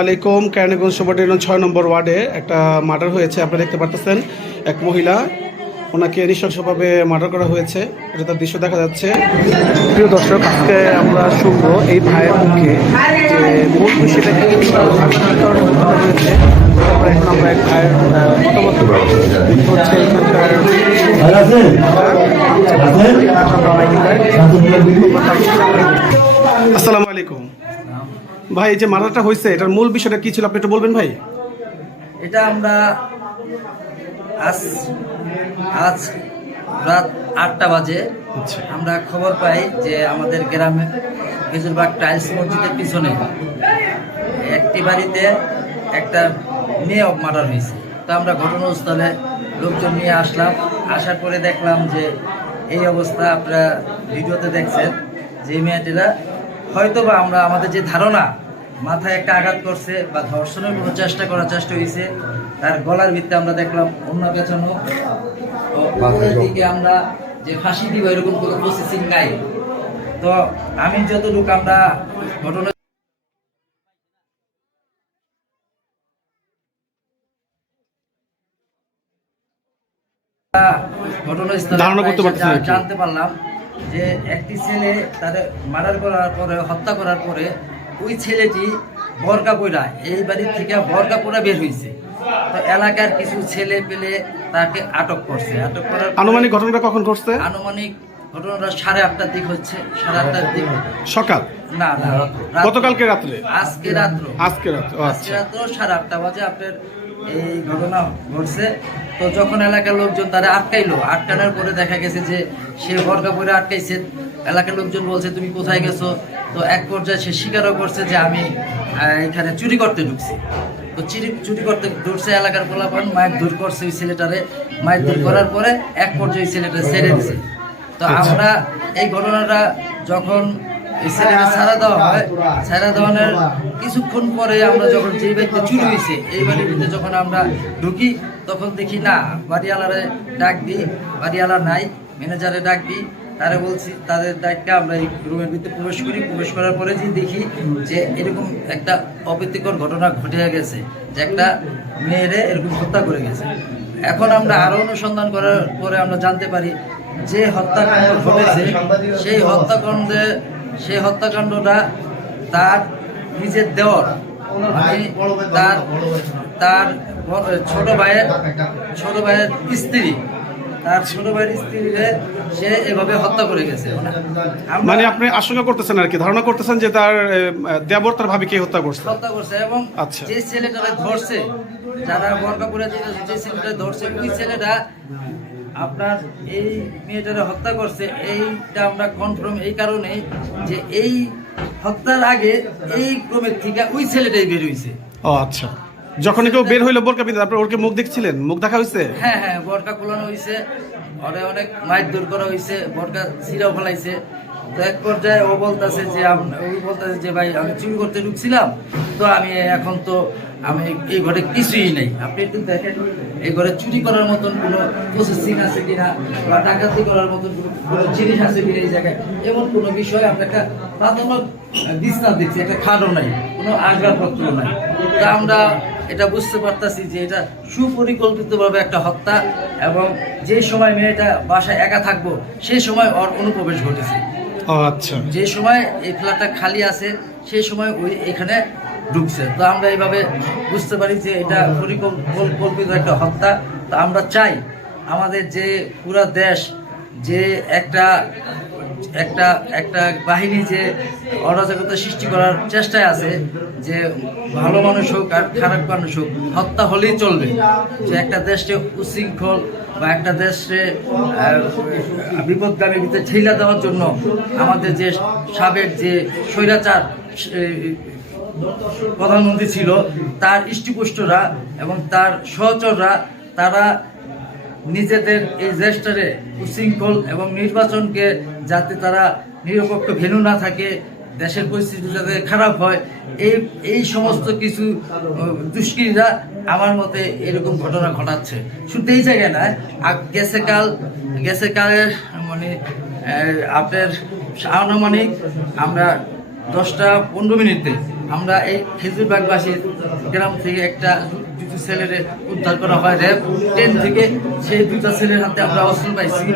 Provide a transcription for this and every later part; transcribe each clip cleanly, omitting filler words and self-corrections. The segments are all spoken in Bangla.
আলাইকুম। কেরানীগঞ্জ সুপারটেন্ডেন্ট 6 নম্বর ওয়ার্ডে একটা মার্ডার হয়েছে। আপনারা দেখতে পারতেছেন এক মহিলা, ওনাকে নৃশংসভাবে মার্ডার করা হয়েছে। এটা তার দৃশ্য দেখা যাচ্ছে। প্রিয় দর্শক, আজকে আমরা শুনবো এই ভাইয়ের মুখে যে মূল বিষয়টা কি কারণে হয়েছে। এখন আমরা এক ভাইয়ের মতামত হচ্ছে এখানকার। আসসালামু আলাইকুম ভাই, এই যে মার্ডারটা হয়েছে এটার মূল বিষয়টা কি ছিল আপনি একটু বলবেন ভাই? এটা আমরা আজ রাত 8টা বাজে আমরা খবর পাই যে আমাদের গ্রামে খেজুরবাগ টাইলস মসজিদের পিছনে একটি বাড়িতে একটা মেয়ে মার্ডার হয়েছে। তো আমরা ঘটনাস্থলে লোকজন নিয়ে আসলাম। আসার পরে দেখলাম যে এই অবস্থা। আপনারা ভিডিওতে দেখছেন যে মেয়েটিরা হয়তো বা আমরা আমাদের যে ধারণা মাথায় একটা আঘাত করছে বা ধর্ষণের কোনো করার চেষ্টা হয়েছে। তার গলার ভিত্তিতে আমরা দেখলাম অন্য পেছানো দিকে আমরা যে ফাঁসি দিব এরকম কোনো প্রসেসিং নাই। তো আমি যতটুকু আমরা ঘটনা জানতে পারলাম যে একটি ছেলে তাদের মার্ডার করার পরে, হত্যা করার পরে ওই ছেলেটি বরকা পড়া এই বাড়ির থেকে বরকা পড়া বের হয়েছে। তো এলাকার কিছু ছেলে পেলে তাকে আটক করছে। আটক করার আনুমানিক ঘটনাটা কখন ঘটছে? আনুমানিক ঘটনাটা 8:30টার দিক হচ্ছে। 8:30টার দিক সকাল না না গতকালকে রাত্রে, আজকে রাত্র 8:30 বাজে আপনার এই ঘটনা ঘটছে। তো যখন এলাকার লোকজন তারা আটকানোর পরে দেখা গেছে যে সে বরকা পরে আটকাইছে। এলাকার লোকজন বলছে তুমি কোথায় গেছো। তো এক পর্যায়ে সে স্বীকারও করছে যে আমি এখানে চুরি করতে ঢুকছি। তো চুরি করতে ঢুকছে। এলাকার পোলাপান মায়ের দূর করছে ওই ছেলেটারে। মায়ের দূর করার পরে এক পর্যায়ে ওই ছেলেটা ছেড়ে দিছে। তো আমরা এই ঘটনাটা যখন এই ছেলেটা ছাড়া দেওয়া হয়, ছাড়া দেওয়ানোর কিছুক্ষণ পরে আমরা যখন যে বাড়িতে চুরি হয়েছে এই বাড়ির ভিতরে যখন আমরা ঢুকি তখন দেখি না, বাড়িওয়ালারে ডাক দিই, বাড়িওয়ালা নাই, ম্যানেজারে ডাক দিই, তারা বলছি তাদের দায়িত্বে আমরা এই রুমের ভিতরে প্রবেশ করি। প্রবেশ করার পরে যে দেখি যে এরকম একটা অপ্রীতিকর ঘটনা ঘটে গেছে, যে একটা মেয়েরে এরকম হত্যা করে গেছে। এখন আমরা আরো অনুসন্ধান করার পরে আমরা জানতে পারি যে হত্যাকাণ্ড ঘটেছে সেই হত্যাকাণ্ডটা তার নিজের দেওর, তার ছোট ভাইয়ের স্ত্রী, তার ছোট ভাইয়ের স্ত্রীরে সে এভাবে হত্যা করে গেছে। মানে আপনি আশঙ্কা করতেছেন আর কি, ধারণা করতেছেন যে তার দেবর তার ভাবিকে হত্যা করছে। এবং যে ছেলেটাকে ধরছে, যারা বরকাপুরে যে ছেলেটা ধরছে ওই ছেলেটা আপনার এই মেয়েটারে হত্যা করছে। এইটা আমরা কনফার্ম এই কারণে যে এই হত্যার আগে এই ক্রমের থেকে ওই ছেলেটাই বের হয়েছে। ও আচ্ছা, যখন কেউ বের হইলো বোরকা পিন্ধে আপনার ওরকে মুখ দেখছিলেন? মুখ দেখা হয়েছে? হ্যাঁ হ্যাঁ, বোরকা খোলানো হয়েছে, অনেক মাইর দূর করা হয়েছে, বোরকা ছিঁড়াও ফেলাইছে। তো এক পর্যায়ে ও বলতেছে যে ভাই আমি চুরি করতে ঢুকছিলাম, তো আমি এখন তো আমি এই ঘরে কিছুই নেই। আপনি একটু দেখেন এই ঘরে চুরি করার মতন কোনো প্রসেসিং আছে কিনা বা ডাকাতি করার মতন কোনো জিনিস আছে কিনা এই জায়গায়, এমন কোনো বিষয় আমরা একটা প্রাথমিক বিছনা দেখছি, একটা খাটও নাই, কোনো আসবাবপত্র নাই। তা আমরা এটা বুঝতে পারতাছি যে এটা সুপরিকল্পিতভাবে একটা হত্যা, এবং যে সময় মেয়েটা বাসায় একা থাকবো সেই সময় ওর অনুপ্রবেশ ঘটেছে। আচ্ছা, যে সময় এই ফ্ল্যাটটা খালি আছে সেই সময় ওই এখানে ঢুকছে। তো আমরা এইভাবে বুঝতে পারি যে এটা পরিকল্পিত একটা হত্যা। তো আমরা চাই আমাদের যে পুরো দেশ যে একটা বাহিনী যে অরাজকতা সৃষ্টি করার চেষ্টায় আছে, যে ভালো মানুষ হোক আর খারাপ মানুষ হোক হত্যা হলেই চলবে, যে একটা দেশকে উশৃঙ্খল বা একটা দেশকে বিপদগামীর ভিতরে ঠেলা দেওয়ার জন্য আমাদের যে সাবেক যে স্বৈরাচার প্রধানমন্ত্রী ছিল তার ইষ্টিপুষ্টরা এবং তার সহচররা তারা নিজেদের এই দেশটারে উশৃঙ্খল এবং নির্বাচনকে যাতে তারা নিরপেক্ষ ভেন্যু না থাকে, দেশের পরিস্থিতি যাতে খারাপ হয়, এই সমস্ত কিছু দুষ্কৃতীরা আমার মতে এরকম ঘটনা ঘটাচ্ছে। শুধু এই জায়গায় না, গেছে কালের মানে আপনার আনুমানিক আমরা 10টা 15 মিনিটে আমরা এই খেজুরবাগবাসী গ্রাম থেকে একটা দুটো ছেলের উদ্ধার করা হয় র্যাব 10 থেকে। সেই দুটো ছেলের হাতে আমরা অস্ত্র পাইছি।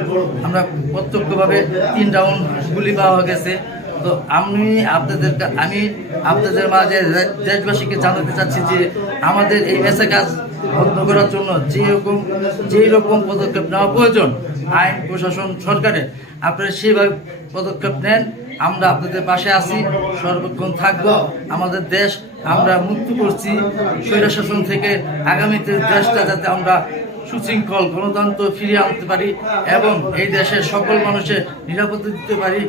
আমরা প্রত্যক্ষভাবে 3 রাউন্ড গুলি পাওয়া গেছে। তো আমি আপনাদের মাঝে দেশবাসীকে জানাতে চাচ্ছি যে আমাদের এই মেসা কাজ বন্ধ করার জন্য যেই রকম পদক্ষেপ নেওয়া প্রয়োজন আইন প্রশাসন সরকারের, আপনারা সেইভাবে পদক্ষেপ নেন। আমরা আপনাদের পাশে আছি, সর্বক্ষণ থাকবো। আমাদের দেশ আমরা মুক্ত করছি স্বৈর শাসন থেকে। আগামীতে দেশটা যাতে আমরা সুশৃঙ্খল গণতন্ত্র ফিরিয়ে আনতে পারি এবং এই দেশের সকল মানুষের নিরাপত্তা দিতে পারি।